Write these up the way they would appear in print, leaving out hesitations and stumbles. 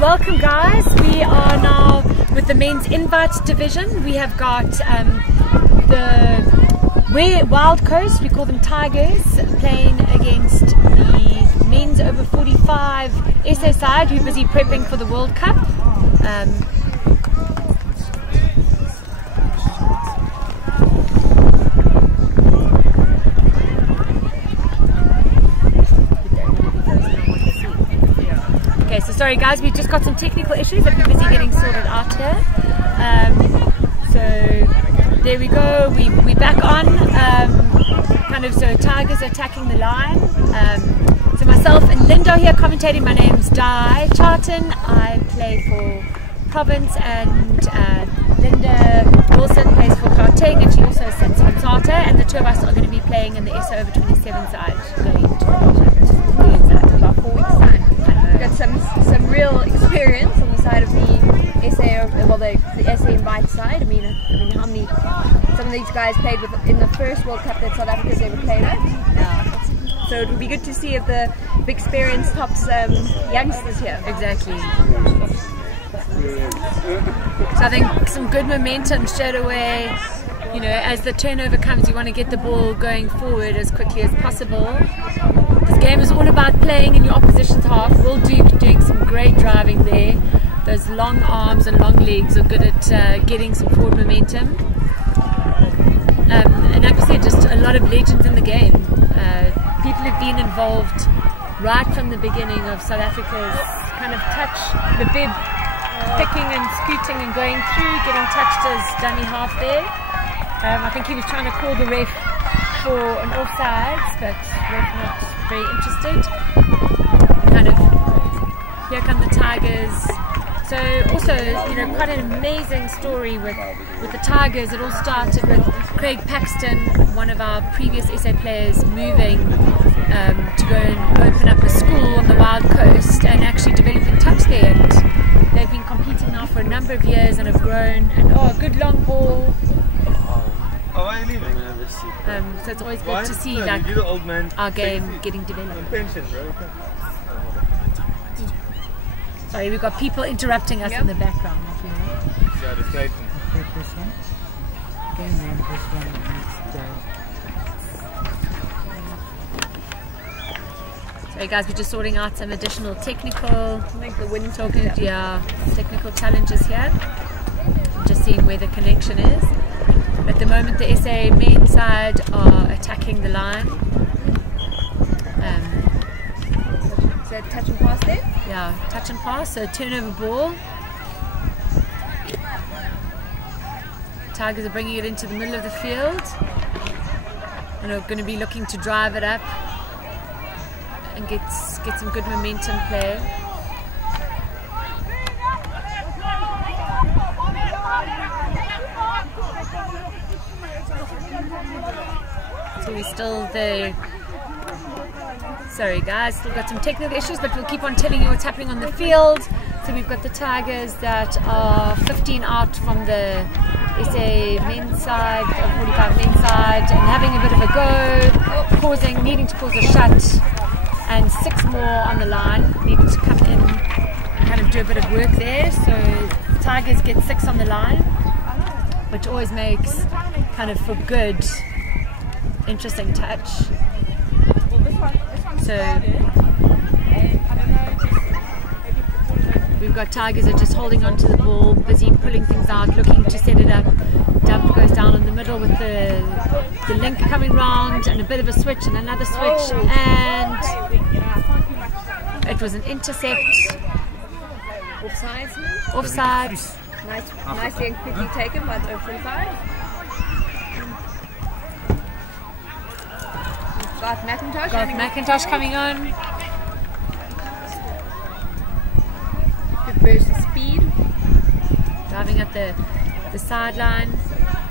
welcome guys. We are now with the men's invite division. We have got the Wild Coast, we call them Tigers, playing against the men's over 45 SA side who are busy prepping for the World Cup. Okay, so sorry guys, we've just got some technical issues that we're busy getting sorted out here. So there we go, we're back on. So Tigers are attacking the line. So myself and Lindo here commentating. My name's Di Charlton. I play for Province, and Linda Wilson plays for Gauteng, and she also sits on Tata, and the two of us are going to be playing in the SA over 27 side going to about 4 weeks time. We've got some real experience on the side of the SA, well the SA invite side. I mean how many, some of these guys played in the first World Cup that South Africa's ever played at. So it would be good to see if the experience tops youngsters here. Exactly. So I think some good momentum straight away. You know, as the turnover comes, you want to get the ball going forward as quickly as possible. This game is all about playing in your opposition's half. Will Duke doing some great driving there. Those long arms and long legs are good at getting some forward momentum. And like I said, just a lot of legends in the game. People have been involved right from the beginning of South Africa's kind of touch, the bib picking and scooting and going through, getting touched as dummy half there. I think he was trying to call the ref for an offsides, but ref not very interested. Kind of, here come the Tigers. So also, you know, quite an amazing story with the Tigers. It all started with Craig Paxton, one of our previous SA players, moving to go and open up a school on the Wild Coast and actually developing touch there. And they've been competing now for a number of years and have grown. And oh, a good long ball. Oh, why are you leaving? So it's always good to see like our game getting developed. Sorry, we've got people interrupting us in the background. Sorry guys, we're just sorting out some additional technical technical challenges here. Just seeing where the connection is. At the moment the SA men's side are attacking the line. Is that touch and pass there? Yeah, touch and pass, so turnover ball. Tigers are bringing it into the middle of the field and are going to be looking to drive it up and get some good momentum play. So we're still there. Sorry guys, still got some technical issues, but we'll keep on telling you what's happening on the field. So we've got the Tigers that are 15 out from the SA men's side, 45 men's side, and having a bit of a go, needing to cause a shut, and 6 more on the line, needing to come in and kind of do a bit of work there. So the Tigers get 6 on the line, which always makes kind of for good, interesting touch. So we've got Tigers are just holding on to the ball, busy pulling things out, looking to set it up. Dump goes down in the middle with the link coming round, and a bit of a switch and another switch, and it was an intercept. Offsides. Nicely and quickly taken by the 45. Got McIntosh coming on. Good burst of speed. Driving up the sideline,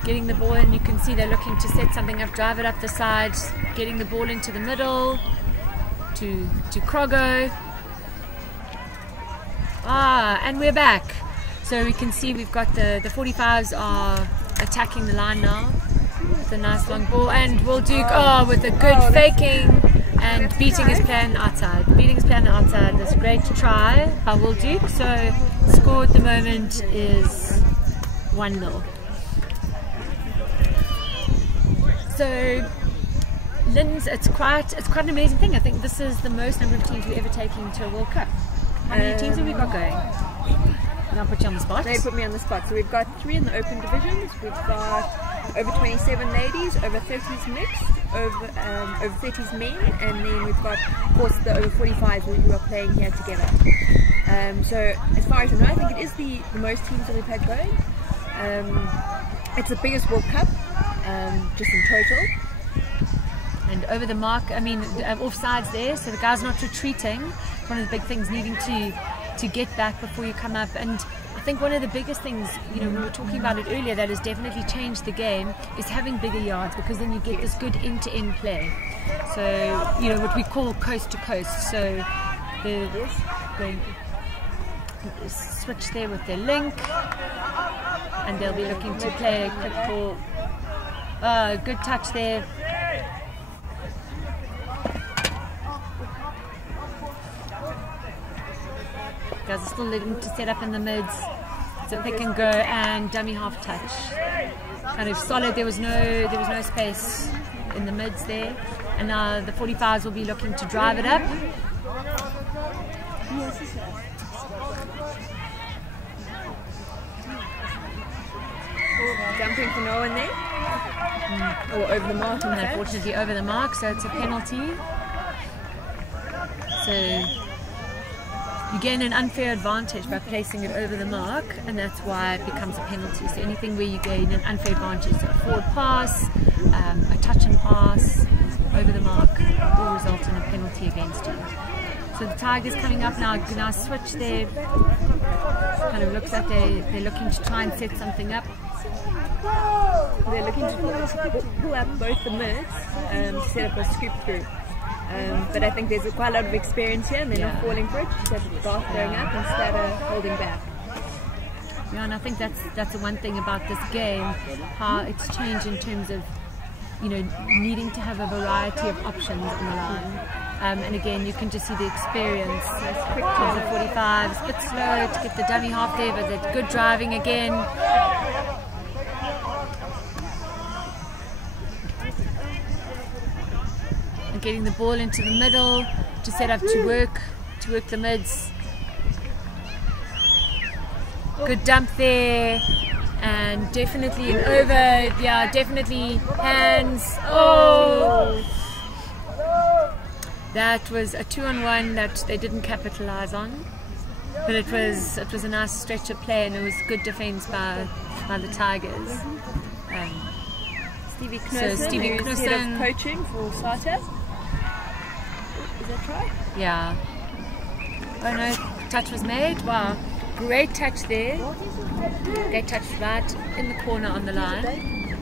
getting the ball in. You can see they're looking to set something up, drive it up the side, getting the ball into the middle to Krogo. And we're back. So we can see we've got the 45s are attacking the line now. With a nice long ball, and Will Duke with a good faking and beating his play on the outside. Beating his play on the outside was a great try by Will Duke. So score at the moment is 1-0. So Lynn's, it's quite an amazing thing. I think this is the most number of teams we've ever taken to a World Cup. How many teams have we got going? I'll put you on the spot. They put me on the spot. So we've got 3 in the open divisions. We've got over 27 ladies, over 30s mixed, over 30s men, and then we've got, of course, the over 45s who are playing here together. So as far as I know, I think it is the most teams that we've had going. It's the biggest World Cup, just in total. And over the mark, I mean, offsides there, so the guy's not retreating. One of the big things, needing to get back before you come up. And I think one of the biggest things, you know, we were talking about it earlier, that has definitely changed the game, is having bigger yards, because then you get this good end-to-end play. So, you know, what we call coast to coast. So they're going to switch there with their link, and they'll be looking to play a quick ball. Good touch there. Guys are still looking to set up in the mids. It's a pick and go and dummy half touch. Kind of solid. There was no space in the mids there. And now the 45s will be looking to drive it up. Jumping for no one there. Or over the mark. Unfortunately over the mark, so it's a penalty. So you gain an unfair advantage by placing it over the mark, and that's why it becomes a penalty. So anything where you gain an unfair advantage, so a forward pass, a touch and pass over the mark, will result in a penalty against you. So the Tigers coming up now, gonna switch there. Kind of looks like they're looking to try and set something up. They're looking to pull up both the mids to set up a scoop through. But I think there's quite a lot of experience here, and they're not falling for it, just have the dart going up instead of holding back. Yeah, and I think that's the one thing about this game, how it's changed in terms of, you know, needing to have a variety of options on the line. And again, you can just see the experience. Quick to the 45s, a bit slow to get the dummy half there, but it's good driving again. And getting the ball into the middle to set up to work the mids. Good dump there, and definitely an over. Yeah, definitely hands. Oh, that was a 2-on-1 that they didn't capitalize on, but it was a nice stretch of play, and it was good defense by the Tigers. Stevie Knudsen, who's head of coaching for SATA. Is that right? Yeah. Oh no, touch was made. Wow, great touch there. Great touch right in the corner on the line.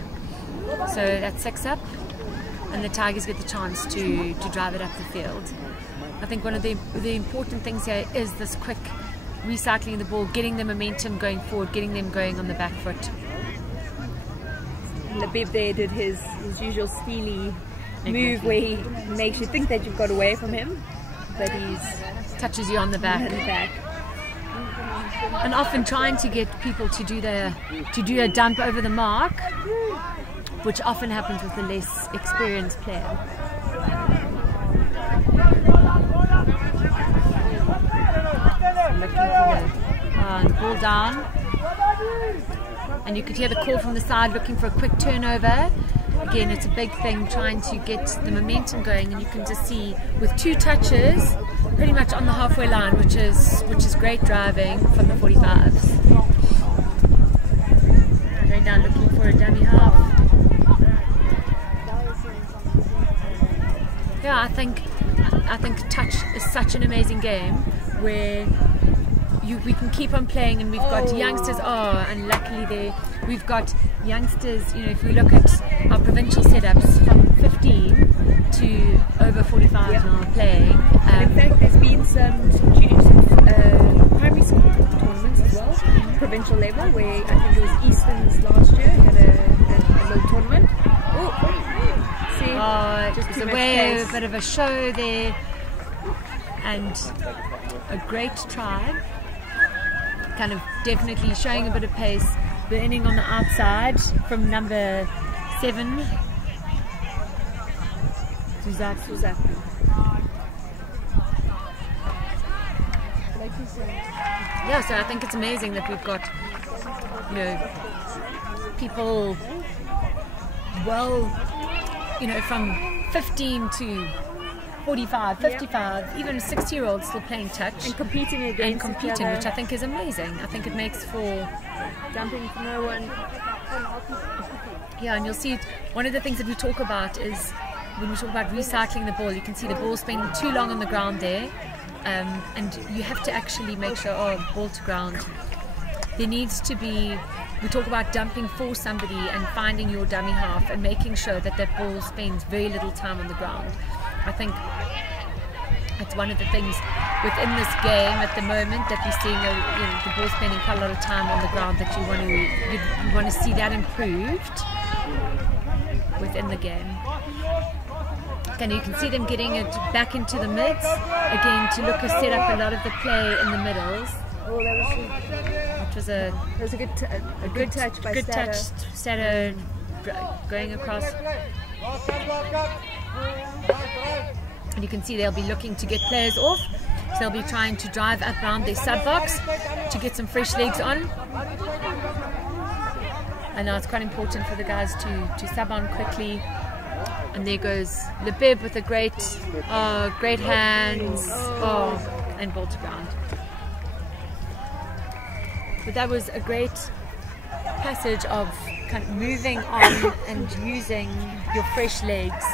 So that's 6 up, and the Tigers get the chance to drive it up the field. I think one of the important things here is this quick recycling the ball, getting the momentum going forward, getting them going on the back foot. Labib there did his usual steely move where he makes you think that you've got away from him, but he's touches you on the back. And often trying to get people to do a dump over the mark, which often happens with a less experienced player. Looking for the ball down, and you could hear the call from the side looking for a quick turnover. Again, it's a big thing trying to get the momentum going, and you can just see with 2 touches pretty much on the halfway line, which is great driving from the 45s. Right now looking for a dummy half. Yeah, I think touch is such an amazing game where we can keep on playing, and we've got youngsters. Oh, and luckily we've got youngsters. You know, if we look at our provincial setups from 15 to over 45 now playing. In fact, there's been some primary school tournaments as well, provincial level, where I think it was Easton's last year had a little tournament. Oh, see, just to away a bit of a show there, and a great try. Kind of definitely showing a bit of pace. The inning on the outside from number 7. Suzak. Yeah, so I think it's amazing that we've got, you know, people, well, you know, from 15 to 45, 55, even 60-year-olds still playing touch and competing against which I think is amazing. I think it makes for jumping for no one. Yeah, and you'll see one of the things that we talk about is when we talk about recycling the ball, you can see the ball spending too long on the ground there, and you have to actually make sure, ball to ground. There needs to be, we talk about dumping for somebody and finding your dummy half and making sure that that ball spends very little time on the ground. I think it's one of the things within this game at the moment that we're seeing, the ball spending quite a lot of time on the ground, that you want to see that improved within the game. And you can see them getting it back into the mids again to look to set up a lot of the play in the middles. Oh, that was a good touch by Stato going across. And you can see they'll be looking to get players off, so they'll be trying to drive up around their sub box to get some fresh legs on. And now it's quite important for the guys to sub on quickly. And there goes Lebib with a great hands, and ball to ground. But that was a great passage of kind of moving on and using your fresh legs.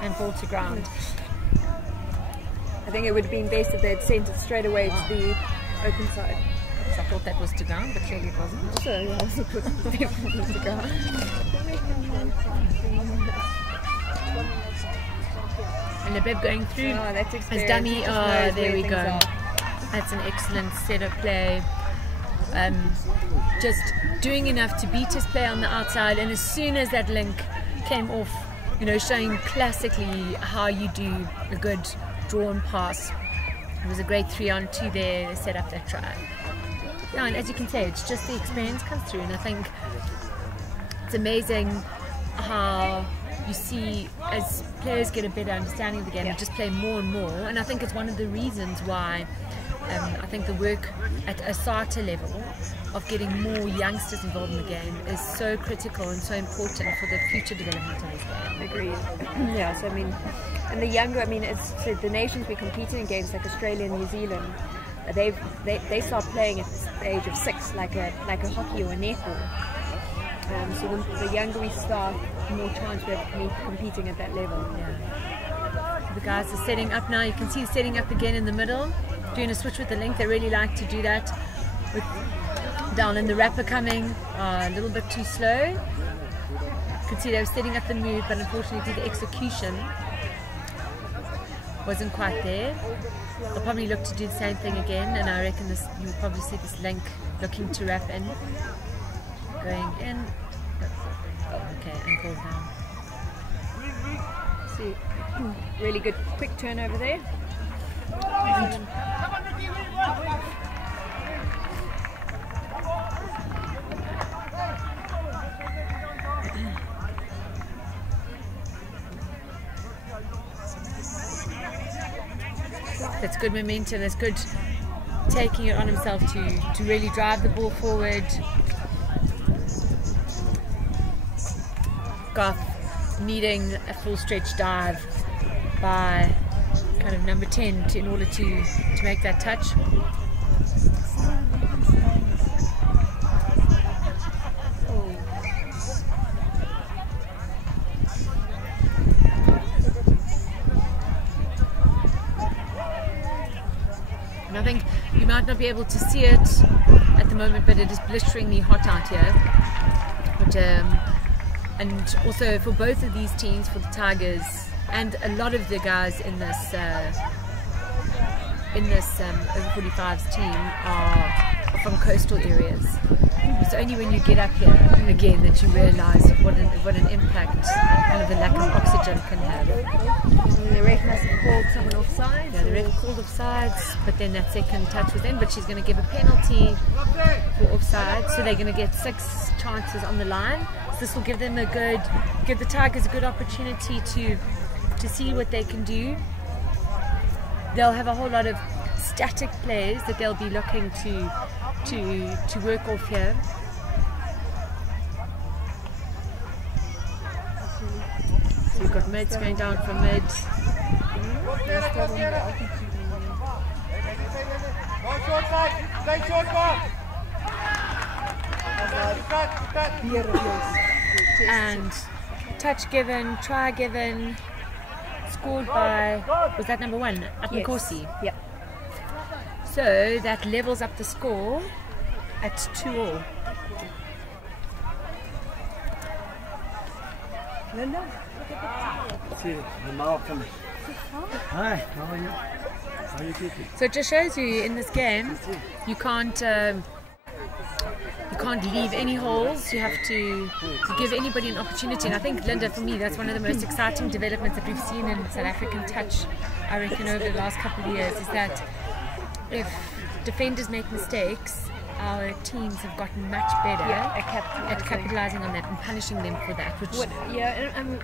And ball to ground. I think it would have been best if they had sent it straight away to the open side. I thought that was to ground, but clearly it wasn't. So yeah, definitely to ground. And Lebib going through as dummy. There we go. That's an excellent set of play. Just doing enough to beat his play on the outside, and as soon as that link came off, showing classically how you do a good drawn pass. It was a great 3-on-2 there. They set up that try. Yeah, and as you can say, it's just the experience comes through, and I think it's amazing how you see as players get a better understanding of the game and just play more and more. And I think it's one of the reasons why I think the work at a SATA level of getting more youngsters involved in the game is so critical and so important for the future development of this game. Agreed. Yeah, so and the younger, it's the nations we're competing against, like Australia and New Zealand, they start playing at the age of 6, like a hockey or a netball. So the younger we start, the more chance we have of competing at that level. Yeah. The guys are setting up now. You can see setting up again in the middle, doing a switch with the link. They really like to do that. With down in the wrapper coming a little bit too slow. You can see they were setting up the move, but unfortunately the execution wasn't quite there. They'll probably look to do the same thing again, and I reckon you'll probably see this link looking to wrap in, going in. Okay, and call down. See, really good quick turnover there. That's good momentum, that's good taking it on himself to really drive the ball forward. Garth needing a full stretch dive by kind of number 10 in order to make that touch. And I think you might not be able to see it at the moment, but it is blisteringly hot out here. But, and also for both of these teams, for the Tigers and a lot of the guys in this over 45s team, are from coastal areas. It's only when you get up here again that you realise what an impact kind of the lack of oxygen can have. The ref must have called someone offside. Yeah, the ref called offsides, but then that second touch was in. But she's going to give a penalty for offside, so they're going to get 6 chances on the line. So this will give them give the Tigers a good opportunity to see what they can do. They'll have a whole lot of static plays that they'll be looking to work off here. So we've got mids going down from mid. And touch given, try given, scored by, was that number 1? Apikosi. Yes. Yep. So that levels up the score at 2-all. Linda? See, the mouth coming. Hi, how are you? How are you keeping? So it just shows you in this game, you can't leave any holes. You have to give anybody an opportunity. And I think, Linda, for me, that's one of the most exciting developments that we've seen in South African touch, I reckon, over the last couple of years, is that if defenders make mistakes, our teams have gotten much better at capitalising on that and punishing them for that.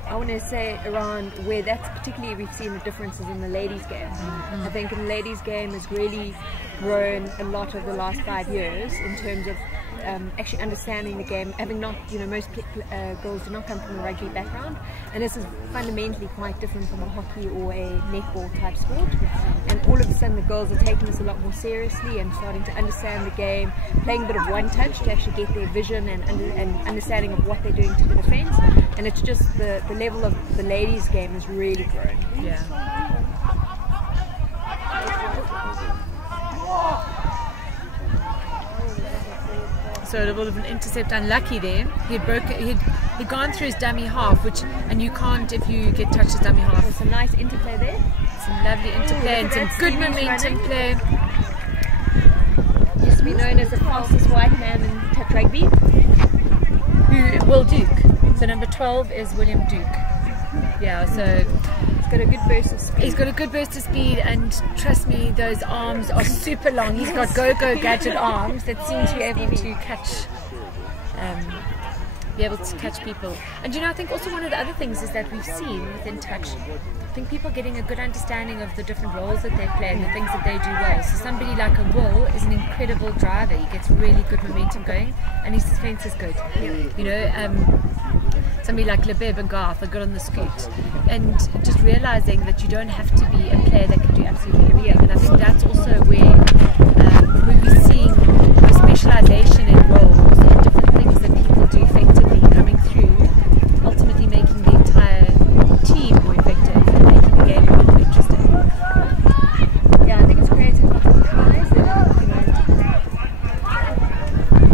I want to say around where that's particularly we've seen the differences in the ladies' game. I think in the ladies' game has really grown a lot over the last 5 years in terms of actually understanding the game, having not, most girls do not come from a rugby background, and this is fundamentally quite different from a hockey or a netball type sport. And all of a sudden the girls are taking this a lot more seriously and starting to understand the game, playing a bit of one touch to actually get their vision and understanding of what they're doing to the defence. And it's just the level of the ladies' game has really grown. Yeah. So a bit of an intercept, unlucky there. He'd gone through his dummy half, and you can't if you get touched his dummy half. There's some nice interplay there. Some lovely interplay and some good momentum play. Used to be known as the fastest white man in touch rugby. Will Duke. So number 12 is William Duke. Yeah, so he's got a good burst of speed. He's got a good burst of speed, and trust me, those arms are super long. He's got go-go gadget arms that seem to be able to catch people. And I think also one of the other things is that we've seen within touch, I think people getting a good understanding of the different roles that they play and the things that they do well. So somebody like a Will is an incredible driver. He gets really good momentum going, and his defence is good. Somebody like Lebeb and Garth are good on the scoot, and just realising that you don't have to be a player that can do absolutely everything. And I think that's also where we're seeing a specialisation in roles and different things that people do effectively coming through, ultimately making the entire team more effective and making the game a lot more interesting. Yeah, I think it's creative tries.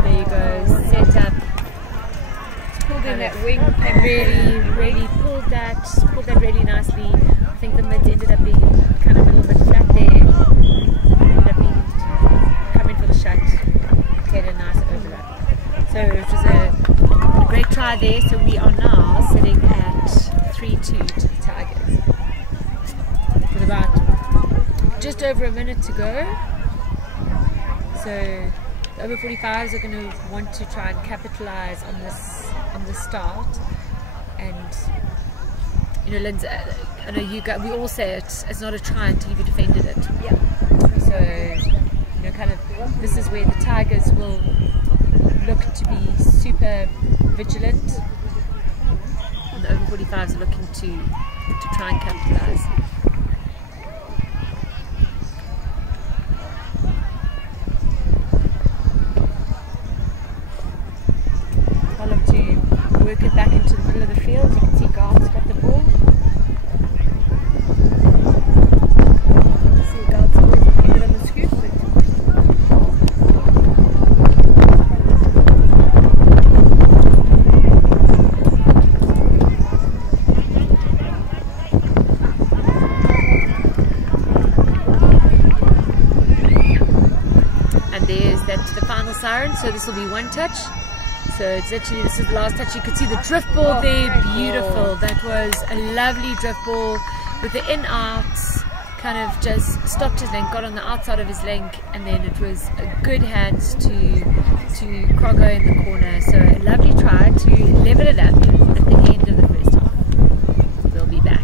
There you go, set up. Pulled in that wing, really pulled that really nicely. I think the mids ended up being kind of a little bit flat there. Ended up being coming for the shot, get a nice overlap. So it was a great try there. So we are now sitting at 3-2 to the Tigers with about just over a minute to go. So the over 45s are going to want to try and capitalise on the start. And Lindsay, I know we all say it's not a try until you've defended it. Yeah. So kind of this is where the Tigers will look to be super vigilant, and the over 45s are looking to try and capitalise. I'll look to work it back into the middle of the field. You can see Garth's got the ball. See Garth's always pretty good on the scoop, is that the final siren, so this will be one touch. So it's actually, this is the last touch. You could see the drift ball there, beautiful. That was a lovely drift ball with the in-outs, kind of just stopped his link, got on the outside of his link, and then it was a good hands to Krogo in the corner. So a lovely try to level it up at the end of the first half. We'll be back.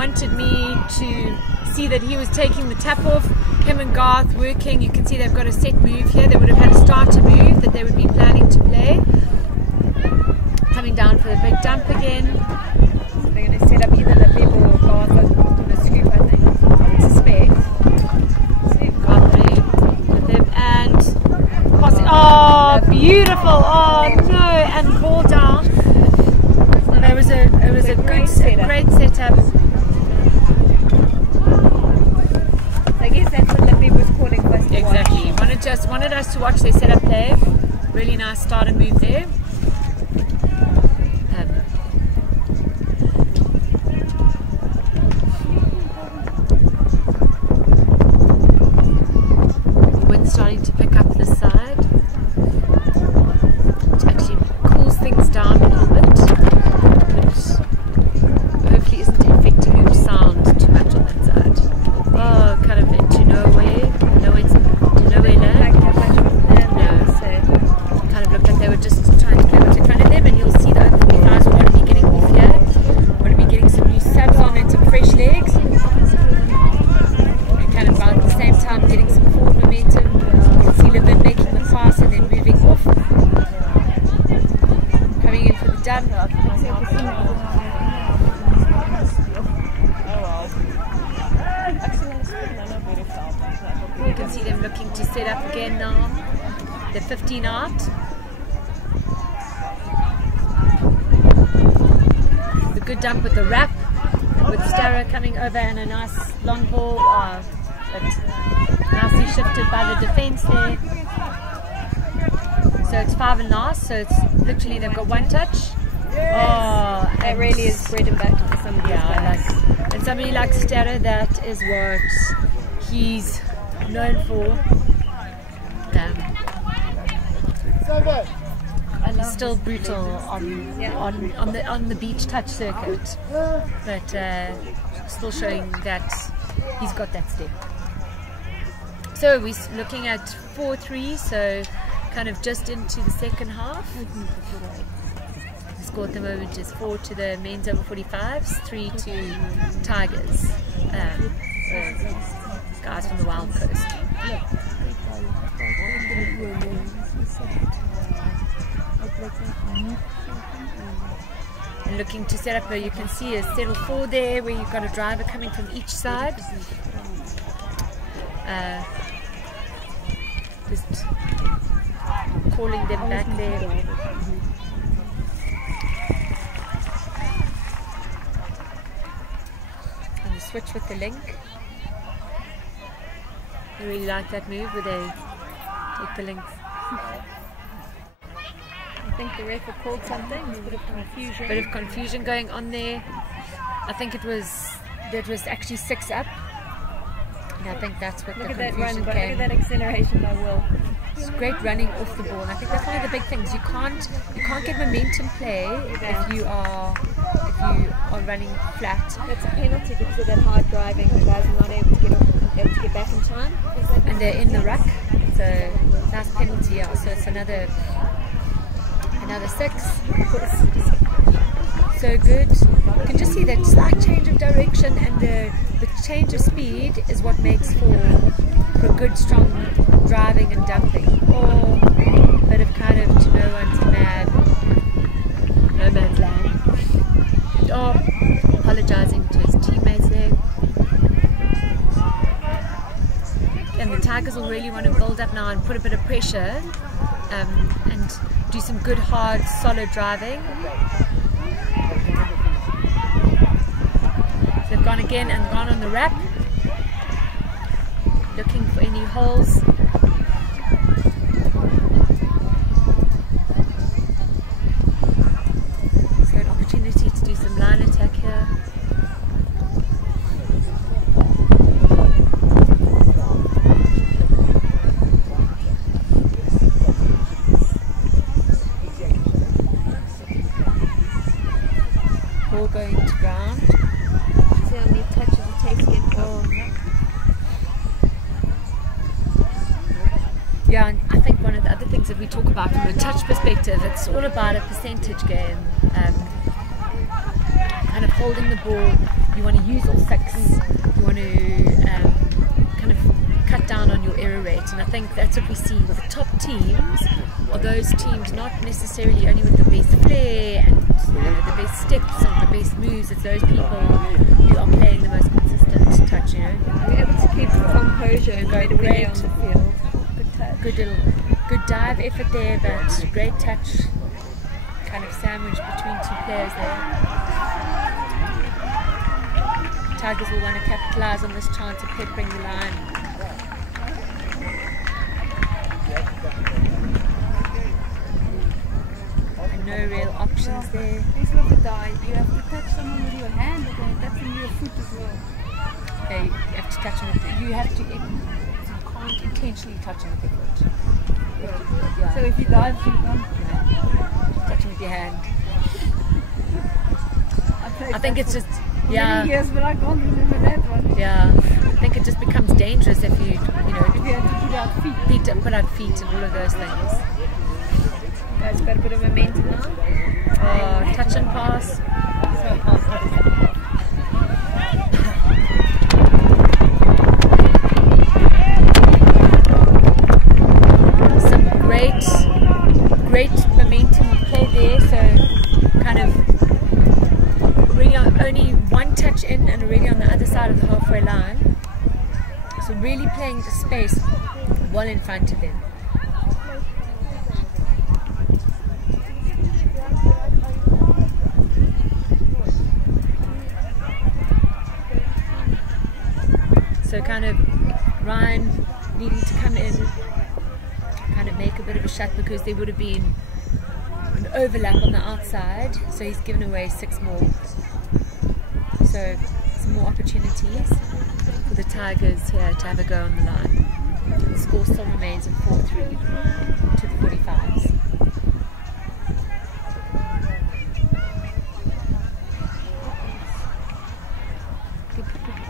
wanted me to see that he was taking the tap off. Him and Garth working. You can see they've got a set move here. They would have had a starter move that they would be planning to play. Coming down for the big dump again. So they're going to set up either the bib or Garth on the scoop, I think. I would suspect. And passing. Oh, beautiful! Oh no! And ball down. It was a great setup. I guess that's what Lippy was calling for us to exactly. watch. Wanted us to watch their setup play. Really nice starter move there. Starting to pick up the side, which actually cools things down a little bit, but hopefully isn't affecting your sound too much on that side. Oh, kind of into nowhere land. No, kind of looked like they were just trying to play what's in front of them, and you'll see the over 45s will want to be getting off here, want to be getting some new subs on and some fresh legs, and kind of about at the same time getting some forward momentum. Levin making the pass and then moving off, coming in for the dump. You can see them looking to set up again now. The 15 out. The good dump with the wrap, with Starrow coming over and a nice long ball. But nicely shifted by the defense there. So it's 5 and last, so it's literally they've got one touch. Oh, that really is bread and butter for somebody. Yeah, and somebody like Starrow, that is what he's known for. He's still brutal on the beach touch circuit, but still showing that he's got that step. So we're looking at 4-3, so kind of just into the second half. The score at the moment is 4 to the men's over 45s, 3 to Tigers, guys from the Wild Coast. And looking to set up, you can see a settle 4 there where you've got a driver coming from each side. Just calling them back there. And the switch with the link. I really like that move where they take the links. I think the ref called something. There's a bit of confusion. Bit of confusion going on there. I think that was actually 6 up. And I think that's what the confusion came. Look at that acceleration by Will. It's great running off the ball, and I think that's one of the big things. You can't get momentum play if you are running flat. That's a penalty because of that hard driving. The guys are not able to get back in time. And they're in the ruck, so nice penalty. Yeah. So it's another 6. So good. You can just see that slight change of direction, and the change of speed is what makes for good, strong driving and dumping. Or a bit of kind of to no man's land. Oh, apologizing to his teammates there. And the Tigers will really want to build up now and put a bit of pressure and do some good, hard, solid driving. So they've gone again and gone on the wrap, looking for any holes. So an opportunity to do some line attack here. Ball going to ground. See how many touches it takes to get goal. Yeah, and I think one of the other things that we talk about from a touch perspective, it's all about a percentage game. Kind of holding the ball. you want to use all six. You want to kind of cut down on your error rate, and I think that's what we see. The top teams are those teams not necessarily only with the best flair and the best steps and the best moves. It's those people who are playing the most consistent touch. We're able to keep composure and go great on the field. Good dive effort there, but great touch, kind of sandwich between two players there. Tigers will want to capitalise on this chance of peppering the line. And no real options there. This with the dive, you have to touch someone with your hand, but then touching your foot as well. Okay, you have to touch them with you have to. You can't intentionally touch them with your foot. Yeah. So if you dive, you can't touch them with your hand. I think it's just many years, but I can't remember that one. Yeah, I think it just becomes dangerous if you if you have to put out feet. Put out feet and all of those things. Guys, got a bit of momentum now. Touch and pass. Great momentum play there, so kind of really only one touch in and already on the other side of the halfway line. So really playing the space well in front of them. So kind of Ryan needing to come in, kind of make a bit of a shot, because there would have been an overlap on the outside, so he's given away 6 more. So some more opportunities for the Tigers here to have a go on the line. The score still remains at 4-3 to the 45s.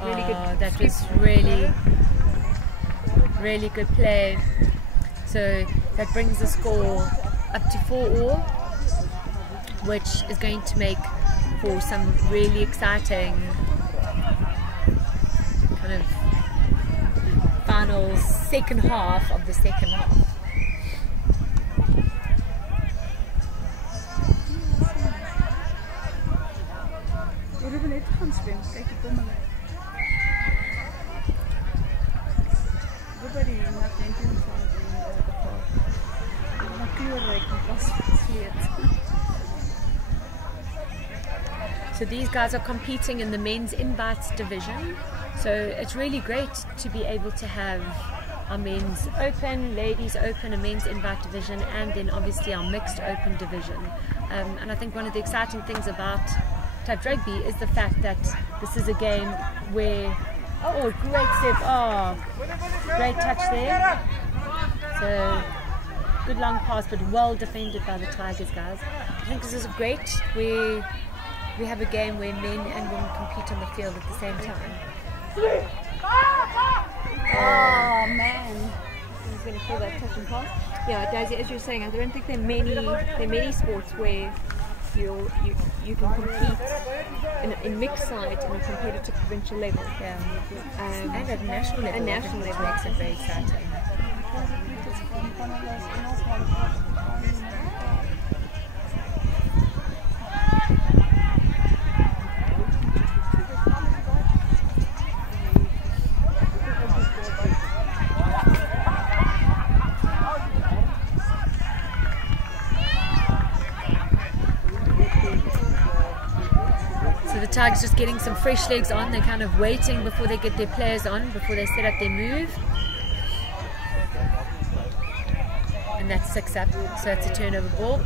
Really good. That was really good play. So that brings the score up to 4-all, which is going to make for some really exciting kind of final second half of the second half. So these guys are competing in the men's invites division. So it's really great to be able to have our men's open, ladies open, a men's invite division, and then obviously our mixed open division. And I think one of the exciting things about touch rugby is the fact that this is a game where, great step, great touch there. So good long pass, but well defended by the Tigers guys. I think this is great where we have a game where men and women compete on the field at the same time. Oh man, he's going to call that touch and pass. Yeah, Daisy, as you're saying, I don't think there are many sports where you can compete in mixed sides on a competitive provincial level. Yeah, and at national level. And national level makes it very exciting. Tigers just getting some fresh legs on. They're kind of waiting before they get their players on, before they set up their move. And that's 6 up, so it's a turnover ball.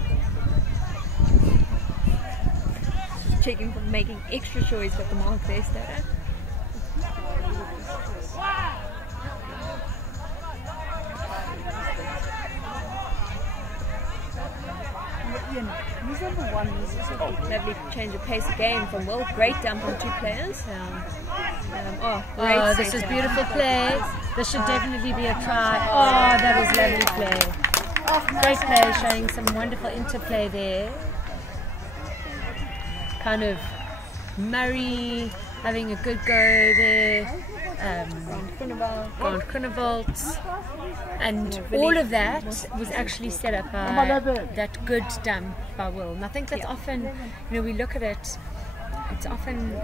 Checking for making extra sure he's got the mark there, Stato. He's number one. Lovely change of pace again from Will. Great dump on 2 players. This is beautiful play. This should definitely be a try. Oh, that is lovely play. Great play, showing some wonderful interplay there. Kind of Murray having a good go there. Grand Groenewald, and all of that was actually set up by that good dump by Will. And I think that's often, we look at it, it's often,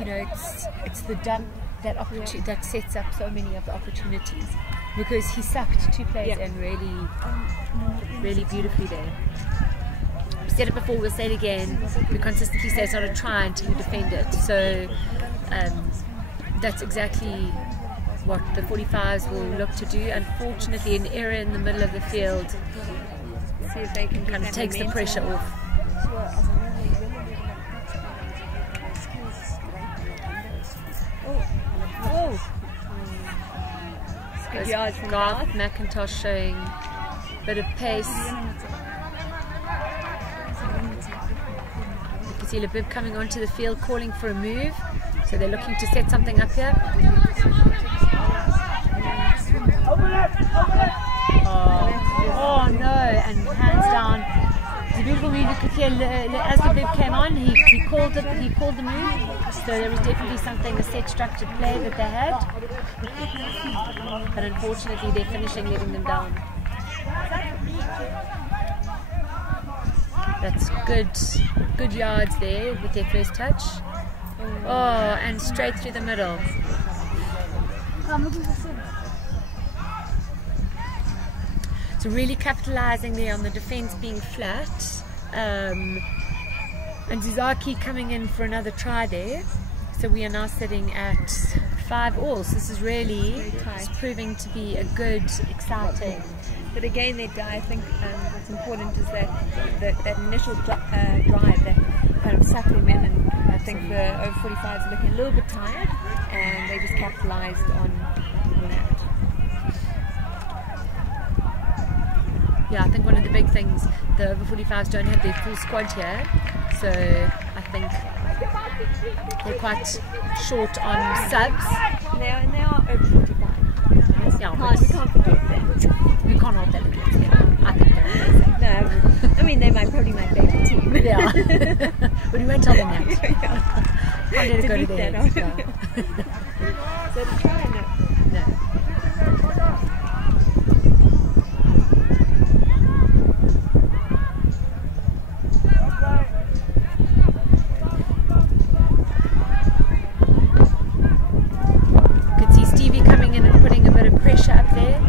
it's the dump that that sets up so many of the opportunities, because he sucked 2 plays in really beautifully there. We said it before, we'll say it again, we consistently say it's not a try until you defend it. So that's exactly what the 45s will look to do. Unfortunately, an error in the middle of the field, See if they can kind of takes the pressure off. Oh. Good yards from Garth McIntosh showing a bit of pace. You can see LeBib coming onto the field calling for a move. So they're looking to set something up here. Oh no, and hands down. The beautiful move you could hear as LeBib came on, he called the move. So there was definitely something, a set structured play that they had. But unfortunately their finishing letting them down. That's good yards there with their first touch. Oh, and straight through the middle. So really capitalizing there on the defense being flat. And Zizaki coming in for another try there. So we are now sitting at 5-all. So this is really proving to be a good, exciting. But again, I think what's important is that initial drive that kind of sucked them in, and I think the over 45s are looking a little bit tired, and they just capitalized on that. Yeah, I think one of the big things, the over 45s don't have their full squad here, so I think they're quite short on subs. They are over 45. Yeah, we can't forget that. We can't hold that against them. I think they're amazing. No, I mean, they're probably my favorite team. Yeah. But we won't tell them that. Yeah. Can't let it go to their heads. So to try No. You can see Stevie coming in and putting a bit of pressure up there.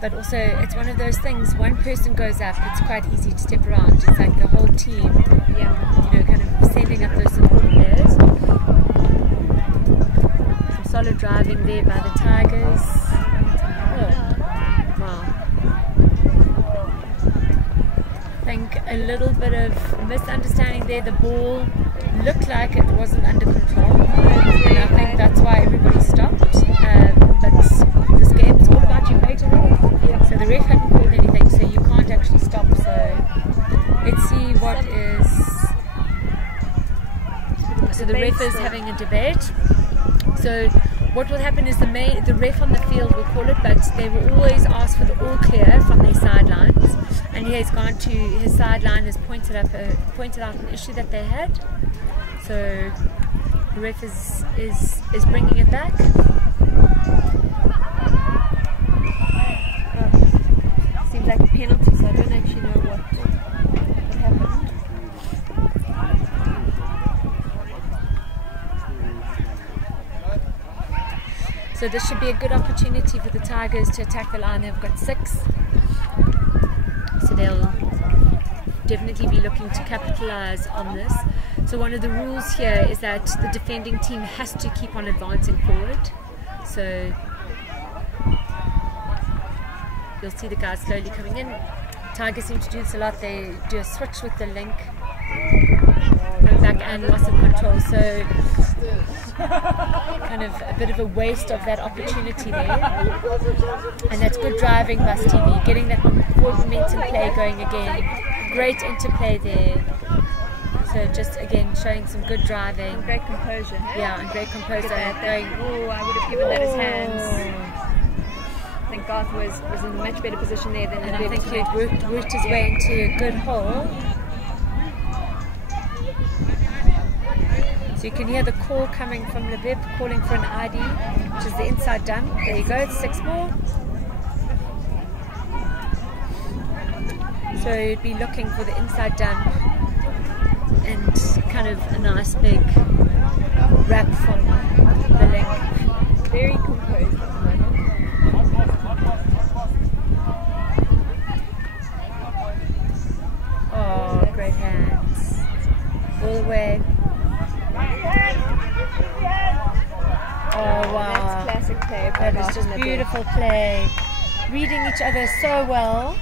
But also, it's one of those things, one person goes up, it's quite easy to step around. It's like the whole team, kind of sending up those support players. Some solid driving there by the Tigers. Oh, wow. I think a little bit of misunderstanding there. The ball looked like it wasn't under control. And I think that's why everybody stopped. But this game is all about you play to win. So the ref hadn't called anything, so you can't actually stop. So let's see what is. So the ref is having a debate. So what will happen is the ref on the field will call it, but they will always ask for the all clear from their sidelines. And here he's gone to his sideline, has pointed out an issue that they had. So the ref is bringing it back. Seems like a penalty, so I don't actually know what happened. So this should be a good opportunity for the Tigers to attack the line. They've got 6. So they'll definitely be looking to capitalize on this. So one of the rules here is that the defending team has to keep on advancing forward. So you'll see the guys slowly coming in. Tigers seem to do this a lot. They do a switch with the link, going back and loss of control. So kind of a bit of a waste of that opportunity there. And that's good driving by Stevie, getting that forward momentum play going again. Great interplay there. So just again showing some good driving. And great composure. Yeah, and great composure. Going, oh, I would have given that his hands. I think Garth was in a much better position there than and I think he worked his way into a good hole. So you can hear the call coming from the bib, calling for an ID, which is the inside dump. There you go, it's 6 more. So you'd be looking for the inside dump and kind of a nice big wrap from the link. Very composed at the moment. Oh, great hands. All the way. Oh, wow. That's classic play. That is just beautiful play. Reading each other so well.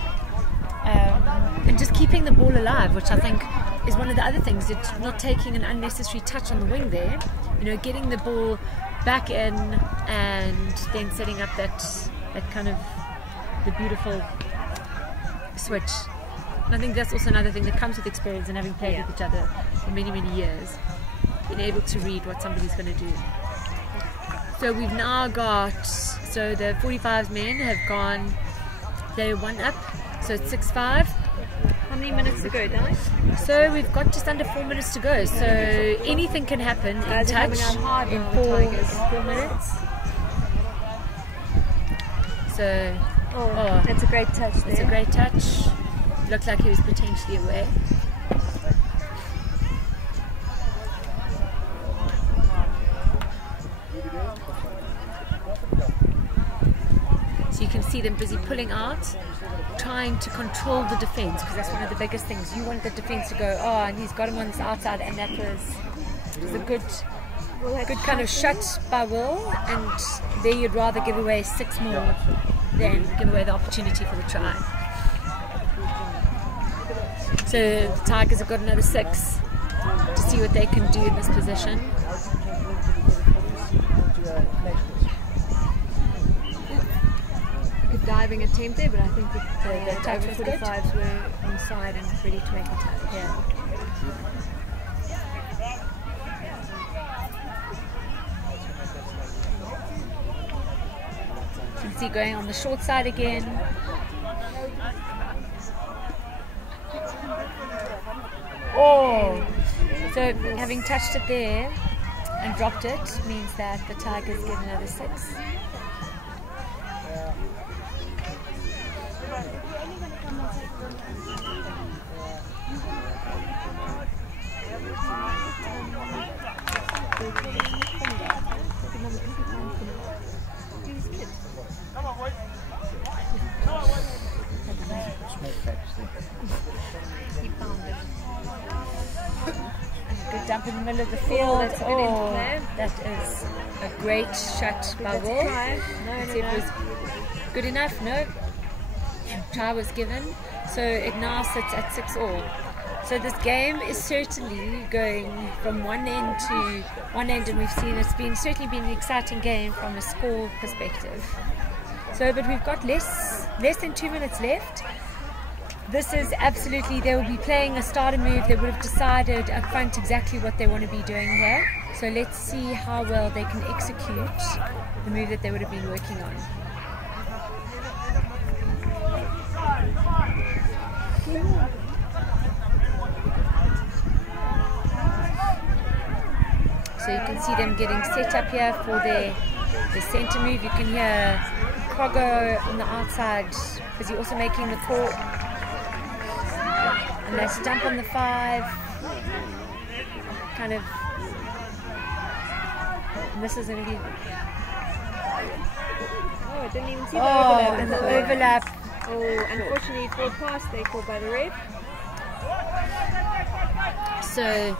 And just keeping the ball alive, which I think is one of the other things. It's not taking an unnecessary touch on the wing there. You know, getting the ball back in and then setting up that kind of the beautiful switch. And I think that's also another thing that comes with experience and having played with each other for many, many years. Being able to read what somebody's going to do. So we've now got, so the 45s men have gone, they're 1 up, so it's 6-5. How many minutes to go, Di? So we've got just under 4 minutes to go, so anything can happen in touch in 4 minutes. So, oh, that's a great touch there. It's a great touch. Looked like he was potentially away. So you can see them busy pulling out, trying to control the defense, because that's one of the biggest things. You want the defense to go, oh, and he's got him on this outside, and that was a good kind of shut by Will, and there you'd rather give away 6 more than give away the opportunity for the try. So the Tigers have got another 6 to see what they can do in this position. Good diving attempt there, but I think the touch was 45s were on side and ready to make the touch. Yeah. You can see going on the short side again. Oh! So having touched it there and dropped it means that the Tigers get another 6. He found it. Good dump in the middle of the field. That's a good interplay. That is a great shot by Will. No. It was good enough. No, try was given. So it now sits at 6-all. So this game is certainly going from one end to one end, and we've seen it's certainly been an exciting game from a score perspective. So, but we've got less than 2 minutes left. This is absolutely, they will be playing a starter move. They would have decided up front exactly what they want to be doing here. So let's see how well they can execute the move that they would have been working on. So you can see them getting set up here for their center move. You can hear Krogo on the outside because he's also making the call. And they stump on the 5. Kind of. And this is going to be. Oh, I didn't even see the overlap. And the overlap. Oh, unfortunately, it fell past. They called by the ref. So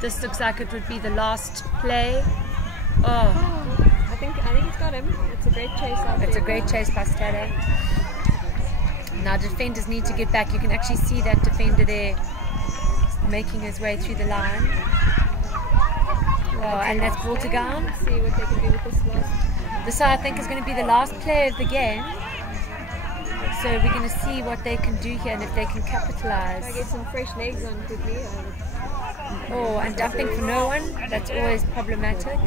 this looks like it would be the last play. Oh, I think it's got him. It's a great chase out there. It's a great chase by Stella. Now defenders need to get back. You can actually see that defender there making his way through the line. Oh, and that's ball to gown. Let's see what they can do with this last. This I think is going to be the last play of the game. So we're going to see what they can do here and if they can capitalize. I get some fresh legs on quickly. Oh, and dumping for no one. That's always problematic.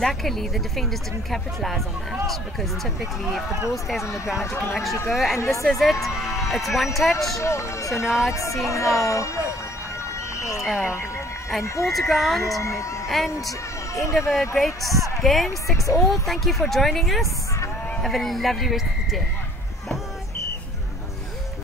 Luckily, the defenders didn't capitalize on that because typically if the ball stays on the ground, you can actually go. And this is it. It's one touch. So now it's seeing how and ball to ground, and end of a great game, 6-all. Thank you for joining us. Have a lovely rest of the day.